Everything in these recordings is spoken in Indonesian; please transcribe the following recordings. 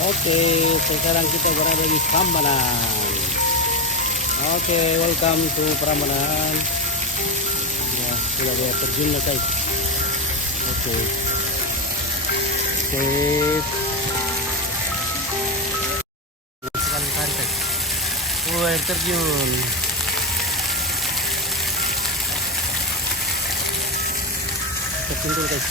Oke, sekarang kita berada di Prambanan. Oke, welcome to Prambanan. Ya, sudah dia terjun na guys. Oke. Sip. Sekali pantai. Air terjun. Terjun dulu guys.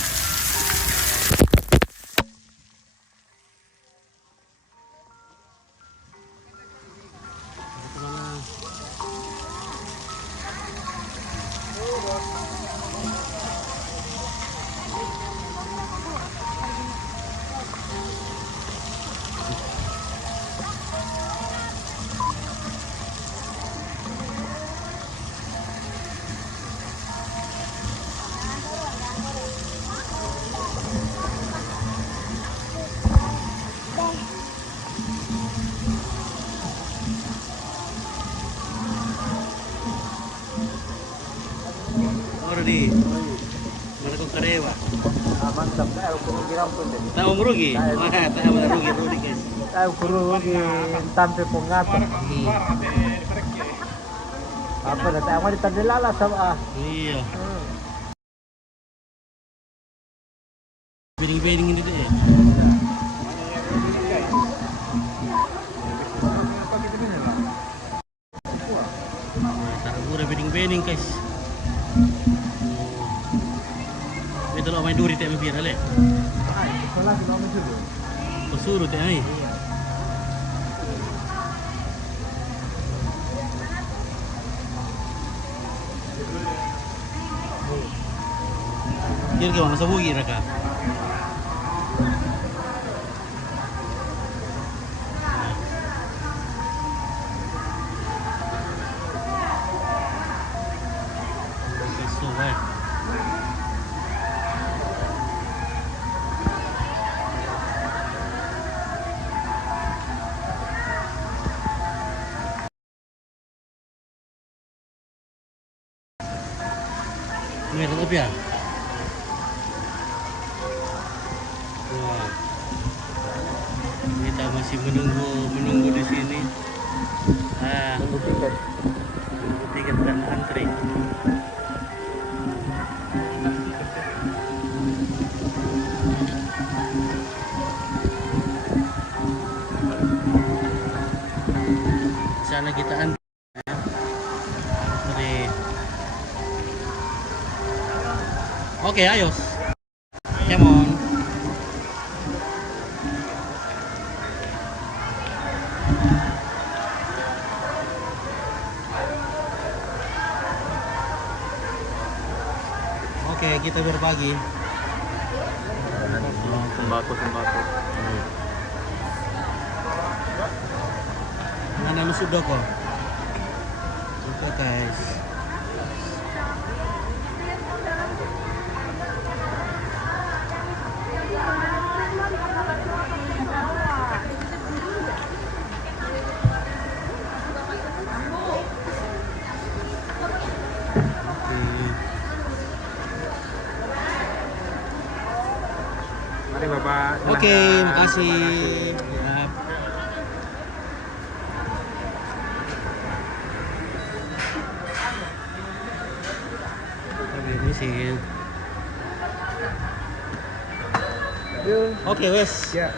Di mana kau karewa? Mantap, tahu kurugi rampun deh. Tahu merugi? Wah, tahu merugi guys. Tahu kurugi tanpa pengatur. Apa dah tahu di tadi lala sama. Iya. Bening-bening ini deh. Taruh murah bening-bening guys. Itu lo main duri tak mampir ale. Sekolah di bawah itu. Pesuruh tak ai. Kira ke mana sabugi raka. Merah tapi ya. Wah. Kita masih menunggu di sini. Tunggu tiket. Tunggu tiket dan antri. Sana kita antri. Oke, ayo. Come on. Oke, kita berbagi. Sembako. Mana sudah kok? Oke, guys. Mari Bapak. Oke, makasih. Ya. Ini sih. Oke, wes. Ya.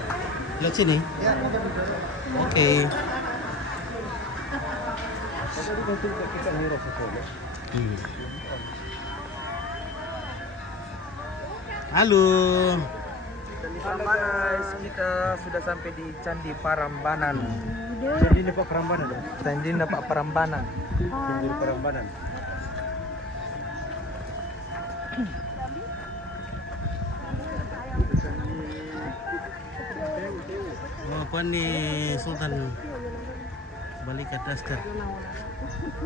Lihat sini. Ya. Oke. Halo. Guys, kita sudah sampai di Candi Prambanan. Candi Pak Prambanan. Candi Pak Prambanan. Candi Prambanan. Oh, apa nih Sultan balikan daster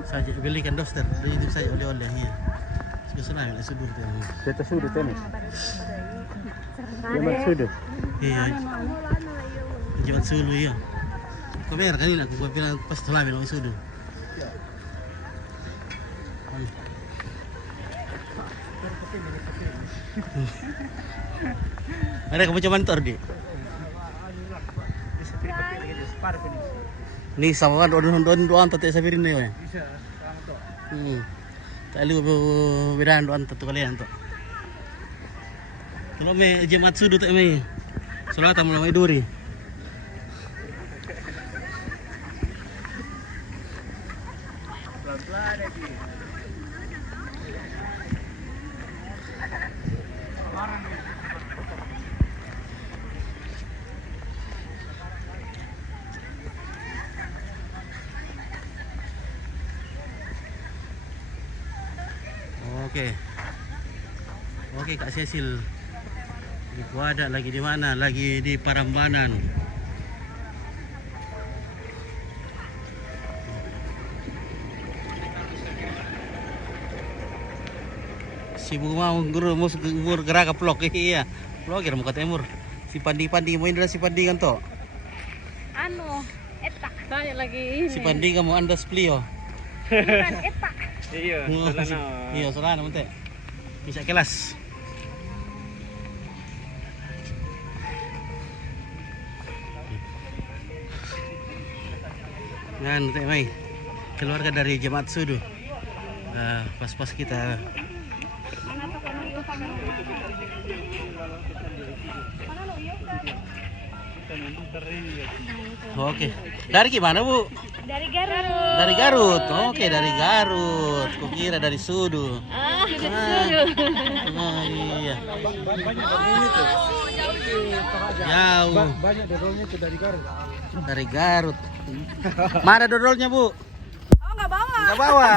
saja belikan daster itu saya oleh-olehnya sudah lah sudah tu Kita sudah tenis. Memang sudah. iya jual sulu ya kamera kanina aku bilang pas selami lang sudah ada kamu coba ntar di Pada ke disi. Ni sama kan doan tadi sabirin nih ya. Bisa sama tuh. Tali bedaan doan tatu kalian tuh. Kalau me jemaat sudu tak me. Salat mau mai duri. Pelan-pelan lagi. Oke Kak Cecil. Ibu ada lagi di mana? Lagi di Parambanan. Si Bu mau guru gerak ke vlog iya. Vlogger muka timur. Si Pandi mau Indra si Pandi kan toh. Anu, eta tanya lagi ini. Si Pandi kamu andas plio. Bukan eta. Iya, Iya, soalnya nanti bisa kelas. Ngan teh mai keluarga dari jemaat sudu. Pas-pas kita. Oke. Dari gimana, Bu? Dari Garut. Dari Garut. Oke, dari Garut. Kukira dari Sudu. Iya. Jauh. Banyak dodolnya itu dari Garut. Dari Garut. Mana dodolnya, Bu? Oh, nggak bawa. Nggak bawa.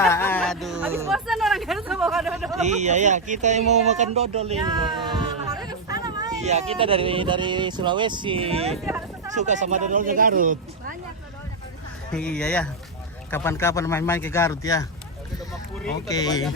Aduh. Habis bosan orang Garut sama bawa dodol. Iya ya, kita yang mau makan dodol ini. Harusnya ke sana, Mai. Iya, kita dari Sulawesi. Suka sama dodolnya Garut. Banyak dodolnya kalau di sana. Iya ya. Kapan-kapan main-main ke Garut ya. Oke.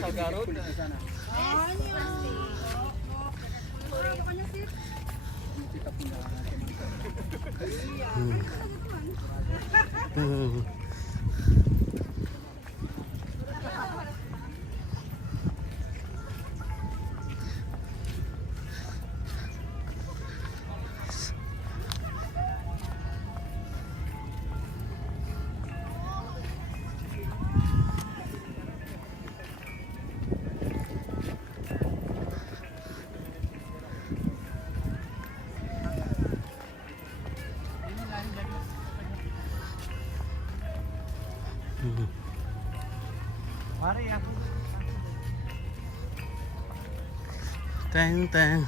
Mari aku. Teng teng.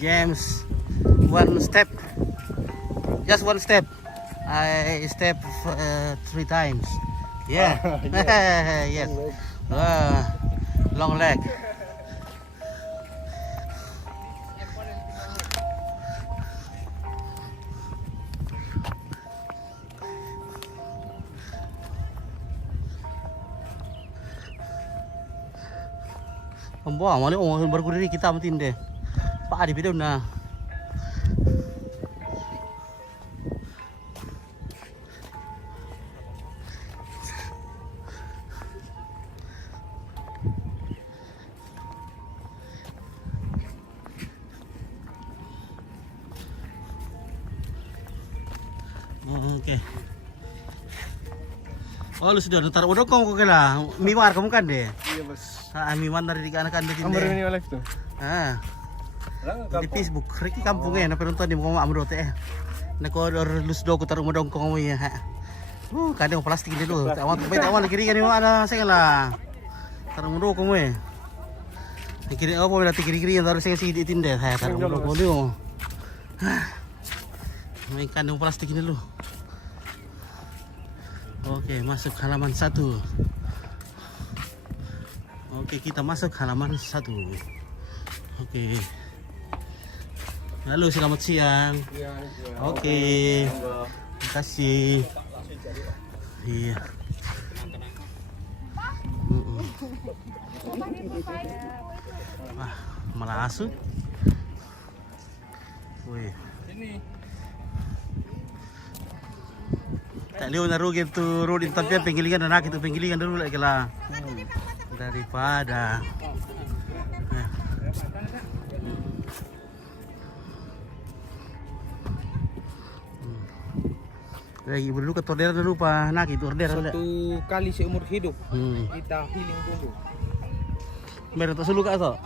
James, one step, just one step. I step 3 times. Yeah, yes. Long leg. Pembawa mana orang baru diri kita mungkin deh. Pak di video na. Oke. Oh, lu sudah ntar udah kau kela. Mimar kamu kan deh. Iya, Bos. Mimar dari anak-anak di sini. Nomor ini live tuh. Di Facebook, Ricky kampung na pero tadi mo maamro te. Nako lus do ko tarong modong ko ya. Kadang plastik dulu. Awan tawan kiri kan mo ana segala. Tarong mo ko mo eh. Kiri apa bila kiri-kiri yang harus saya sih ditinde. Tarong mo ko dulu. Main kandung plastik ini dulu. Oke, masuk halaman 1. Oke, kita masuk halaman 1. Oke. Halo, selamat siang. Oke. Terima kasih. Iya. Wah, malah asu. Wih. Tak lihat na rugi tu rodin tapi penggilingan anak itu penggilingan dulu lagi lah. Daripada lagi dulu ke order dulu pak nak itu order Satu kali seumur hidup kita healing dulu. Meron to suluka to.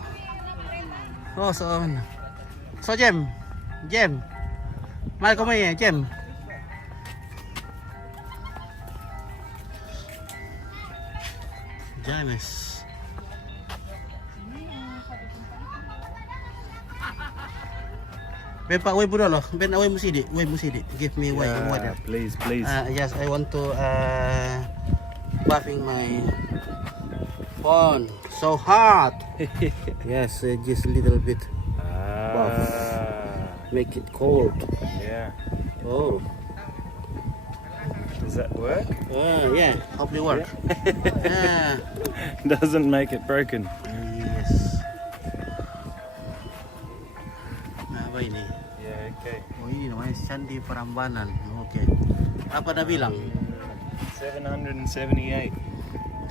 Oh so Jem mal ko may Jem. James. Ben Pak Wei Budolo, Ben Wei Musidi, give me Wei water. Please. Yes, I want to buffing my phone. So hot. Yes, just a little bit. Buff. Make it cold. Yeah. Oh. Does that work? Yeah, hopefully work. Yeah. Doesn't make it broken. Yes. Apa ini? Yeah, okay. Oh ini namanya Candi Prambanan. Oke. Apa dah bilang? 778.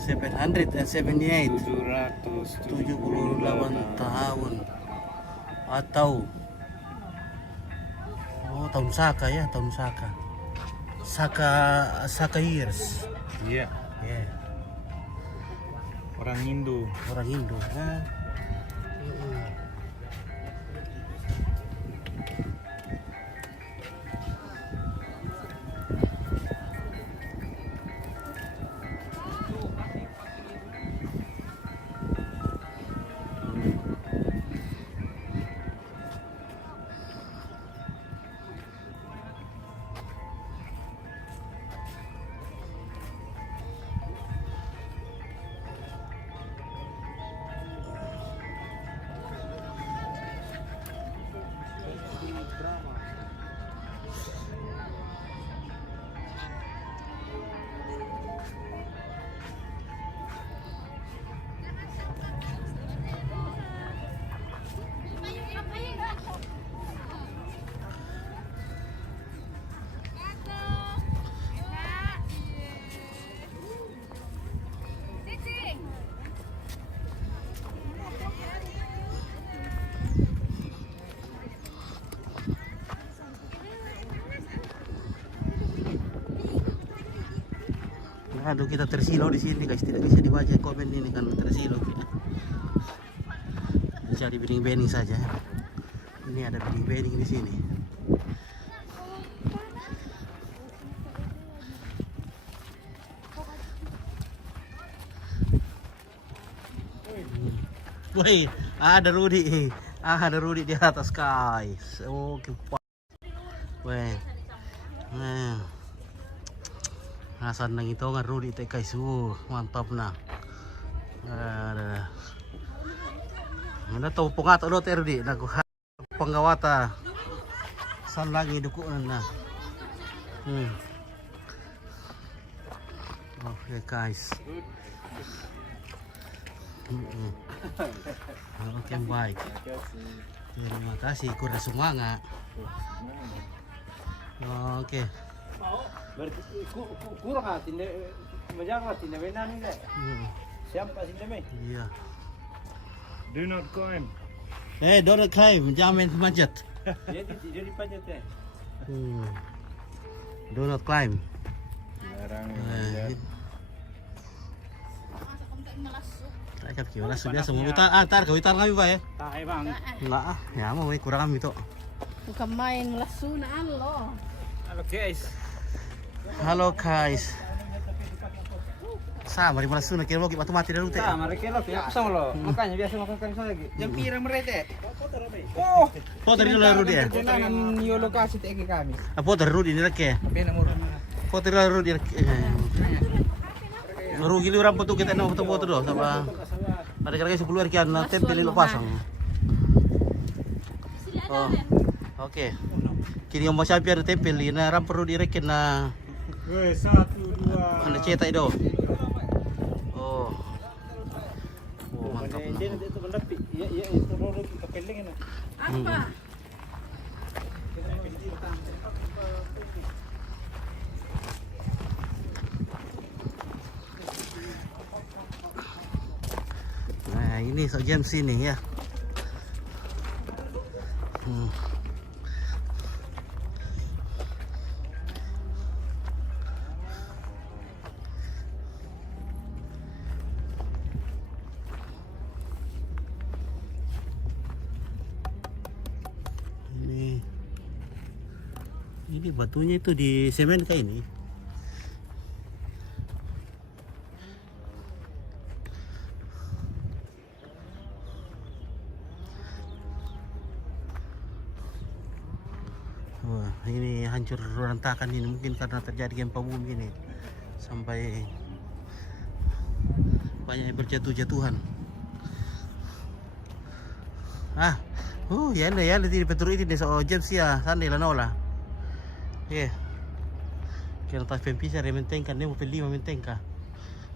778. 778 tahun. Atau tahun Saka ya, tahun Saka. Saka years. Yeah. Yeah. Orang Hindu. Orang Hindu. Nah. Aduh kita tersilau di sini guys, tidak bisa dibaca komen ini kan tersilau kita. Cari bening-bening saja. Ini ada bening-bening di sini. Woi, ada Rudi. Ada Rudi di atas guys. Oke. Woi. Nah. Nasan nang ito nga Rudy te guys, mantap na. Ada. Mana to pungat ulo te Rudy, naku panggawata. San lagi dukunan na. Oke guys. Oke baik. Terima kasih kurang semangat. Oke. Kurang ah, tinde majalah tinde benar ni deh. Siapa tinde me? Iya. Do not climb. Donald climb, jangan main manjat. Dia dipanjat ya. Do not climb. Jarang. Tak kat kira sudah semua kita tar kami Pak ya. Tak bang. Enggak ya mau kurang kami tuh. Bukan main melasunaan loh. Halo guys. Sama di mana sudah kira mau kita mati dulu teh. Mereka lo ya sama lo. Makanya biasa makan kami saya lagi. Jam pira mereka. Foto dari Rudi ya. Perjalanan yo lokasi teh kami. Foto dari Rudi ini lagi. Benar murah. Foto dari Rudi. Rugi lu orang foto kita nak foto doh sama. Ada kira-kira 10 hari kian tempel lu pasang. Oh. Oke. Kini yang masih ada tempel ini ram perlu direken na. 1, 2. Anda cetak itu. Oh. Hindi na dito mandapi. Iya itu dulu kepiling na. Apa? Nah ini Sok James sini ya. Ini batunya itu di semen kayak ini. Wah, ini hancur berantakan ini mungkin karena terjadi gempa bumi ini. Sampai banyak yang berjatuh-jatuhan. Ya di Petro ini desa James ya, sana la nola. Che non ti fai pisare mentenka, andiamo per lì mentenka.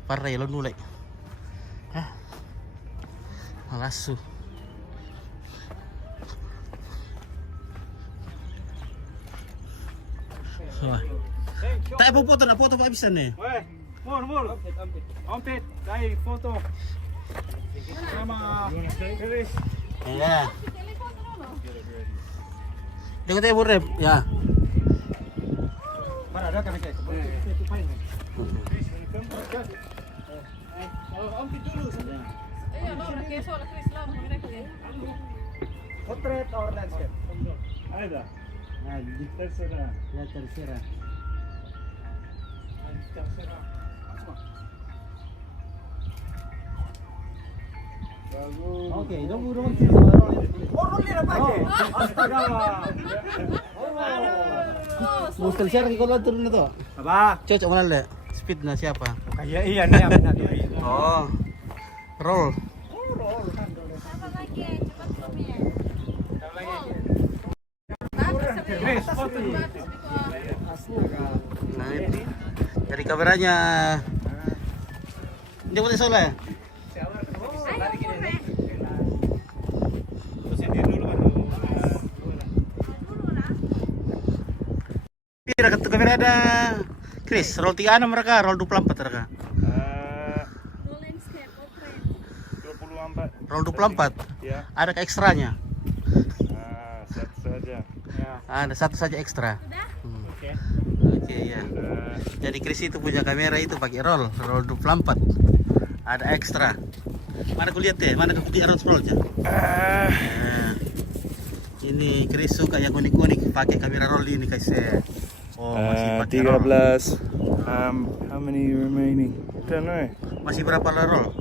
Parrei lo nulai. Langsung. Tak foto pak bisa nih. Weh, mur. Ompit, dai foto. Sama Chris. Ya. Tengok tengok rep, ya. Mana ada kami kayak itu paling. Ompit dulu saja. Iya, Laura, kayak soal Chris lah, mereka ya. Portrait or landscape? Ada. Nah, Terserah. ya terserah. Bagus. Oke, itu burung Oh, rolling apa ke? Astaga. Mungkin share kalau turun itu. Apa? Cocok mana le? Speed na siapa? Kayak iya nih yang benar. Oh, roll. Sama lagi, cepat belum ya? Chris, foto. Nah, itu. Dari kameranya. Dia boleh soleh. Kira ke kamera ada Chris, roll 36 mereka, roll 24 mereka. Landscape, portrait. 24. Roll 24. Ya. Ada ke ekstranya. Satu saja. Ya. Ada satu saja ekstra. Oke. Oke ya. Jadi Chris itu punya kamera itu pakai roll 24. Ada ekstra. Mana kulihat deh, mana kulihat roll aja. Ini Chris suka yang unik-unik pakai kamera roll ini guys ya. Oh, masih pakai roll. 13. How many remaining? Don't know. Masih berapa lah roll?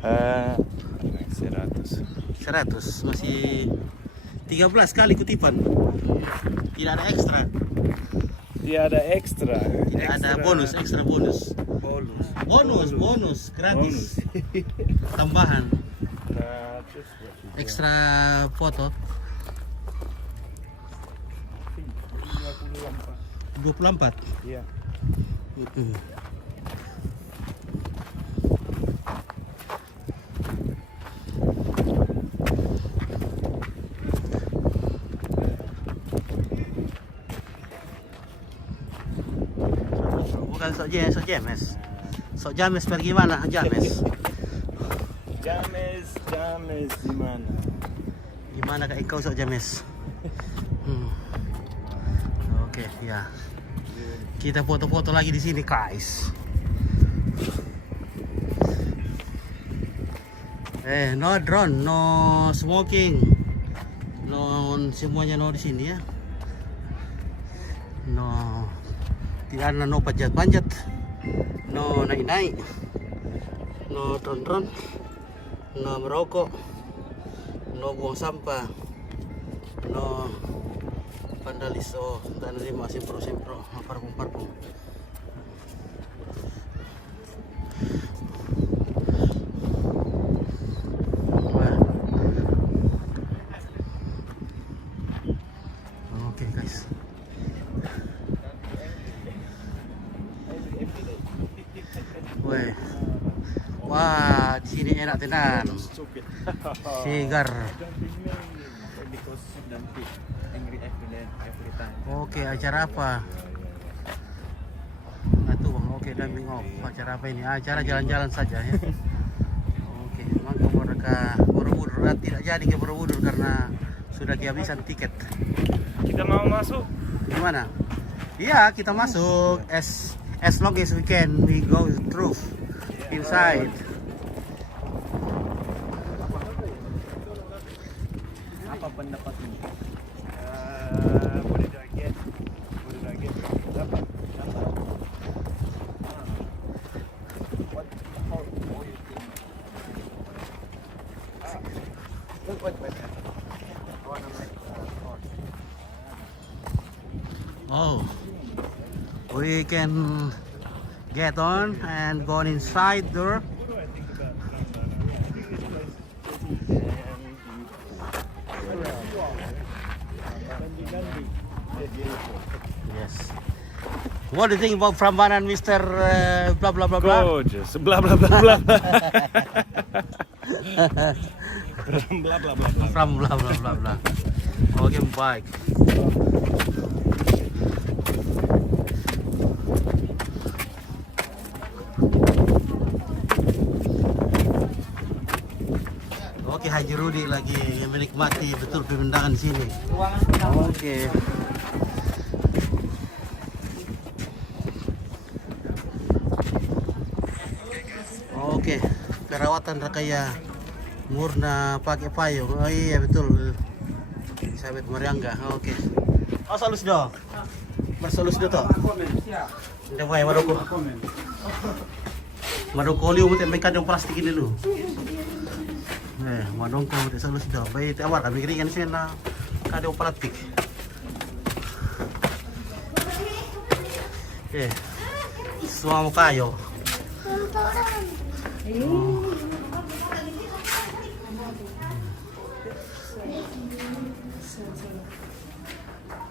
100. 100. Masih 13 kali kutipan. Tidak ada ekstra. Tidak ada ekstra. Tidak ada bonus, ekstra bonus. Bonus, gratis. Tambahan. Nah, just Ekstra foto 24. Iya. Bukan Sok James. Sok James pergi mana? James. James di mana? Gimana kak engkau Sok James? Oke, ya. Kita foto-foto lagi di sini, guys. No drone, no smoking. No, semuanya no di sini ya. No. Tidak ada no panjat-panjat. No naik-naik. No drone-drone. No merokok. No buang sampah. No vandaliso dan lima sempro parfum. Oke guys. Wah, di sini enak tenan. Stupid. Segar. Because nanti angry every time. Oke, acara apa? Nah tuh bang, oke dumping off. Acara apa ini? Acara jalan-jalan saja ya. Oke, maka mereka Borobudur tidak jadi ke Borobudur karena sudah kehabisan tiket. Kita mau masuk. Gimana? Iya, kita masuk. As long as we can, we go through inside. Apa pendapatmu? What did I get? Dapat. What? How you think? Wait. I wanna make course. Oh, we can get on and go inside there. Yes. What do you think about Prambanan, Mr. Blah blah blah blah? Gorgeous. Blah blah blah blah. Blah blah blah. From blah blah blah blah. Okay, baik. Oke, Haji Rudi lagi menikmati betul pemandangan di sini. Oke. Oke, perawatan Rakaya murna pakai payung. Oh iya betul. Sabit Mariangga. Oke. Oh salus do. Bersalus do to. Nda bay maroko. Maroko liu mo may kadang plastik ini lu. Madong ko mo salus do. Bay tawar kami keringan siya na kadang plastik. Semua mo kayo.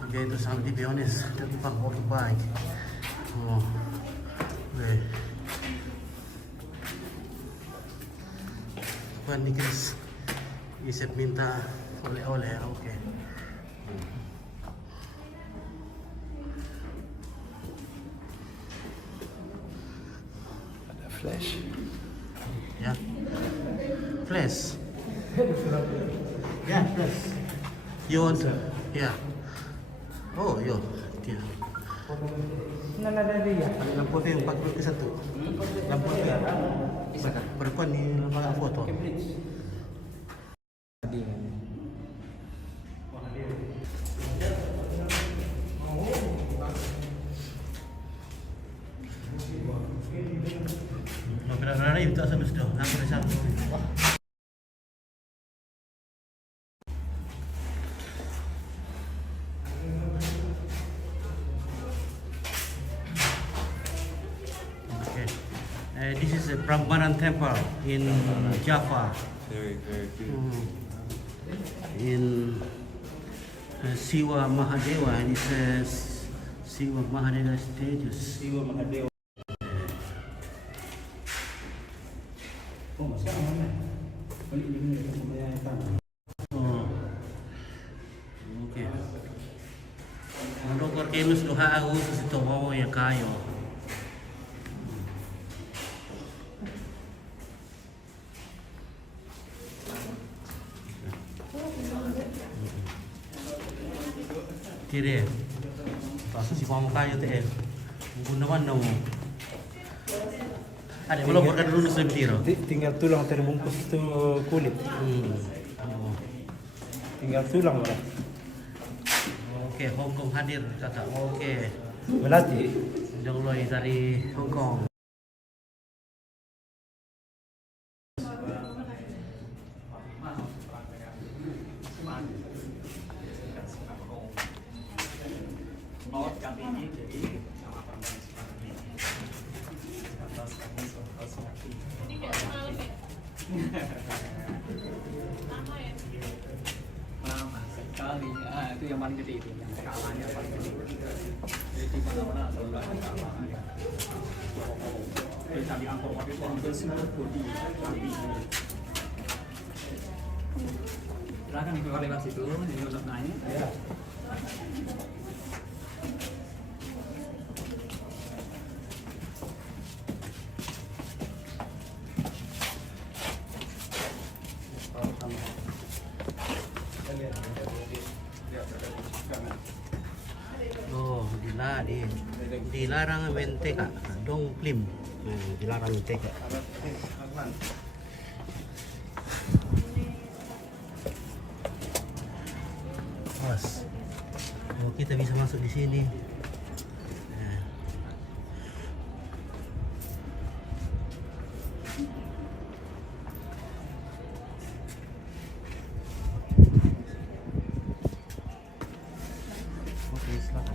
Okay, itu sangat to be honest, tapi pang walking bike. Oh, okay. Tuan ni Chris, isip minta oleh-oleh, okay. Ada flash. Ya, flash. Ya, flash. You want? Ya. Oh, yo. Dia. Lampu tu yang 40 ke 1. Lampu tu ya. Perempuan ni lembaga foto. Benar-benar itu tak sadus dah. Nak pada satu. This is a Prambanan temple in Java. Very good. In Siwa Mahadewa, and it says Siwa Mahadewa statues. Siwa Mahadewa. Oh, masih mana? Balik ini oh. Okay. Mandokor kenus doha aku situ mau ya kayo. Kiri, pasal si kamu kayu teh, guna mana mu? Ada belum berkat dulu sebetiro. Tinggal tulang terbungkus itu kulit. Oh. Tinggal tulang lah. Oke, Hong Kong hadir kakak. Oke. Melati. Jongloi dari Hong Kong. Sekali, itu yang paling gede itu, yang skalanya paling gede. Jadi di mana-mana selalu ada skalanya. Silakan keluar lewat situ, ini untuk naik. Ya. Oh, dilarang mentega, dong plim. Dilarang mentega. Awas. Oh, kita bisa masuk di sini. Nah. Oke, silakan.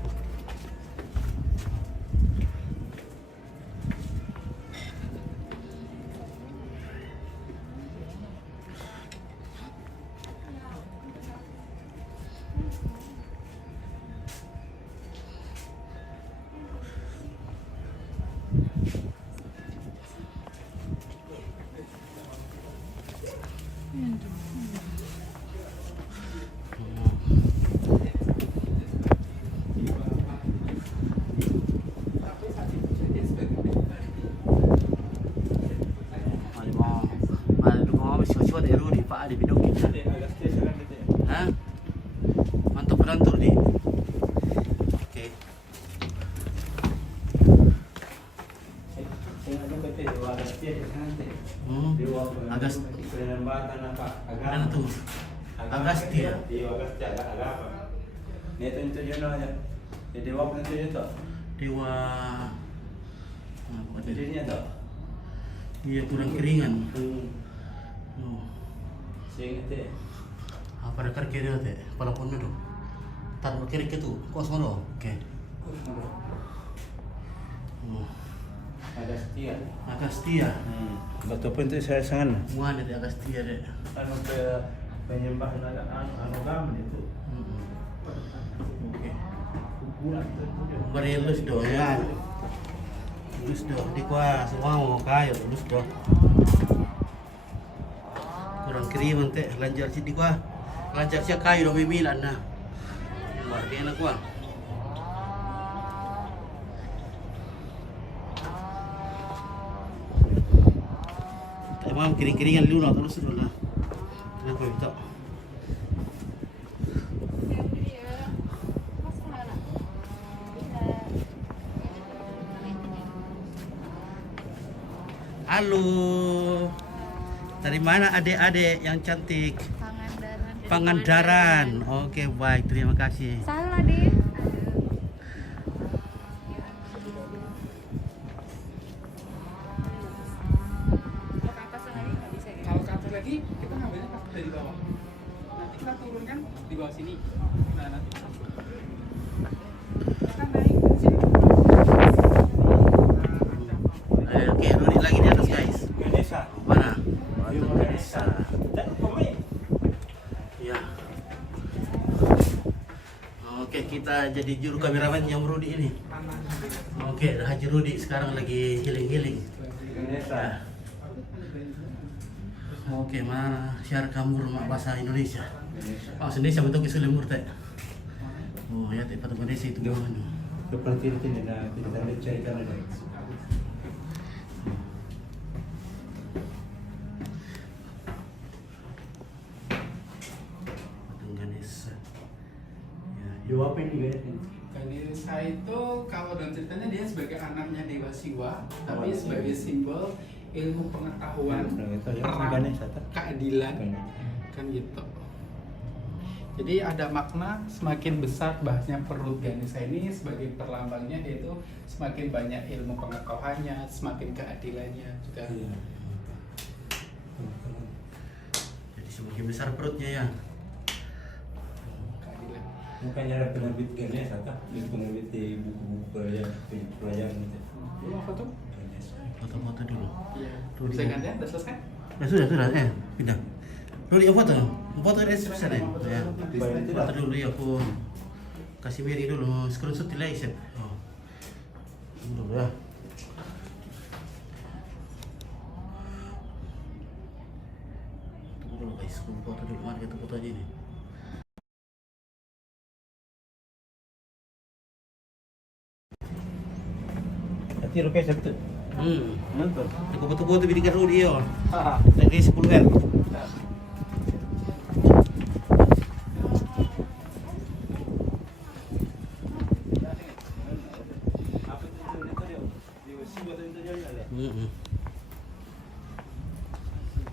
Di bidang kita. Hah? Mantap berantur di. Oke. Agas. Mana tuh? Agastya. Dewa. Apa tadi? Iya, kurang keringan. Oh. Apa ada kerja dia teh? Walaupun itu, taruh kiri itu, kosong loh. Oke. Agastya. Betul pun itu saya sangat. Mana deh Agastya deh? Anu ke penyembahan agama itu. Oke. Beri lus dong ya. Lus dong. Di kuah semua mau kayu lus dong. Kurang kiriman teh lancar sih di kuah. Lancar sih kayu dong bimilan nah. Luar enak kuah. Emang kering-keringan dulu lah terus dulu lah. Kenapa itu? Halo. Dari mana adik-adik yang cantik? Pangandaran. Oke, baik. Terima kasih. Salah deh. Kalau ke atas lagi kita ngambilnya pas dari bawah. Nanti kita turunkan di bawah sini. Nah nanti kita naik ke sini. Oke, Rudi lagi di atas guys. Ganesha. Mana? Ayo Ganesha. Dan pemain. Ya. Oke, kita jadi juru kameramen yang Rudi ini. Oke, Haji Rudi sekarang lagi healing-healing. Ganesha. Oke, mana syarat kamu rumah bahasa Indonesia? Bahasa Indonesia bentuk Islam teh. Oh ya, tempat Indonesia itu gimana? Seperti itu tidak ada cerita ada. Ganesha. Ya, Dewa apa ini Ganesha? Ganesha itu kalau dalam ceritanya dia sebagai anaknya Dewa Siwa, tapi sebagai simbol ilmu pengetahuan, perang, keadilan, kan gitu. Jadi ada makna semakin besar bahasnya perut Ganesha ini sebagai perlambangnya dia itu semakin banyak ilmu pengetahuannya, semakin keadilannya juga. jadi semakin besar perutnya ya. Keadilan. Bukannya ada penerbit Ganesha tak? Penerbit di buku-buku pelajaran itu. Lu mau foto? Foto-foto dulu. Iya. Rudi. Bisa gantian? Udah selesai? Ya sudah, pindah. Rudi yang foto, foto dari resepsi ya. Foto dulu ya aku kasih Mary dulu, screenshot di live. Oh, dulu ya. guys, aku foto dulu, mari kita foto aja ini. Nanti rupiah satu. Nonton. Aku foto-foto bidikan Rudi ya. Lagi 10R.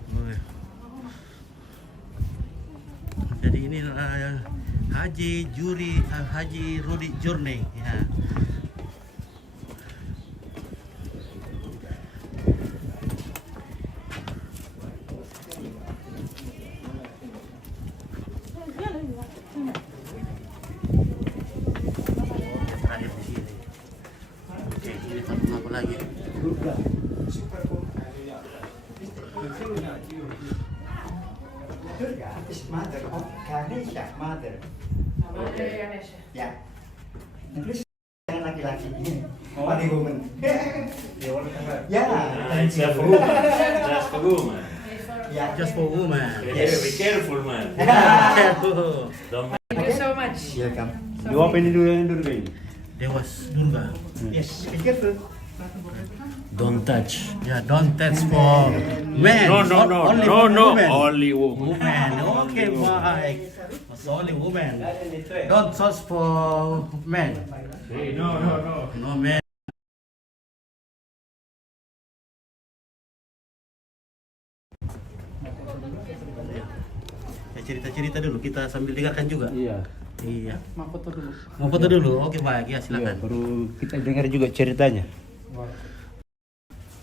Boleh. Jadi ini Haji Rudi Journey ya. Terakhir di sini. Oke, ini tampung apa lagi? Mother, Ganesha, mother. Ya. Terus yang laki-laki ini, body woman. Ya. Just for woman. Just for woman. Ya. Just for woman. Be careful, man. Careful. Don't Welcome. Dua apa ini dulu yang dulu ini? Dewas Durga. Yes, be careful. Don't touch. Yeah, don't touch for men. No, no, no, Only no, for no. women. Only woman. Woman. Okay, Mike. It's only woman. Don't touch for men. Hey, no, no, no. No men. Ya, cerita-cerita dulu, kita sambil dengarkan juga. Iya. Iya. Mau foto dulu. Mau foto dulu? Oke, baik. Ya, silakan. Baru kita dengar juga ceritanya.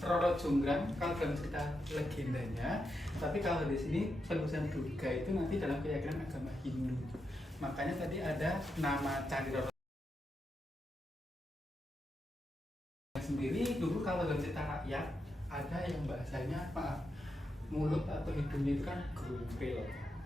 Roro Jonggrang kalau dalam cerita legendanya, tapi kalau di sini penulisan Durga itu nanti dalam keyakinan agama Hindu. Makanya tadi ada nama Candi Roro sendiri. Dulu kalau dalam cerita rakyat ada yang bahasanya mulut atau hidungnya itu kan gerumpril.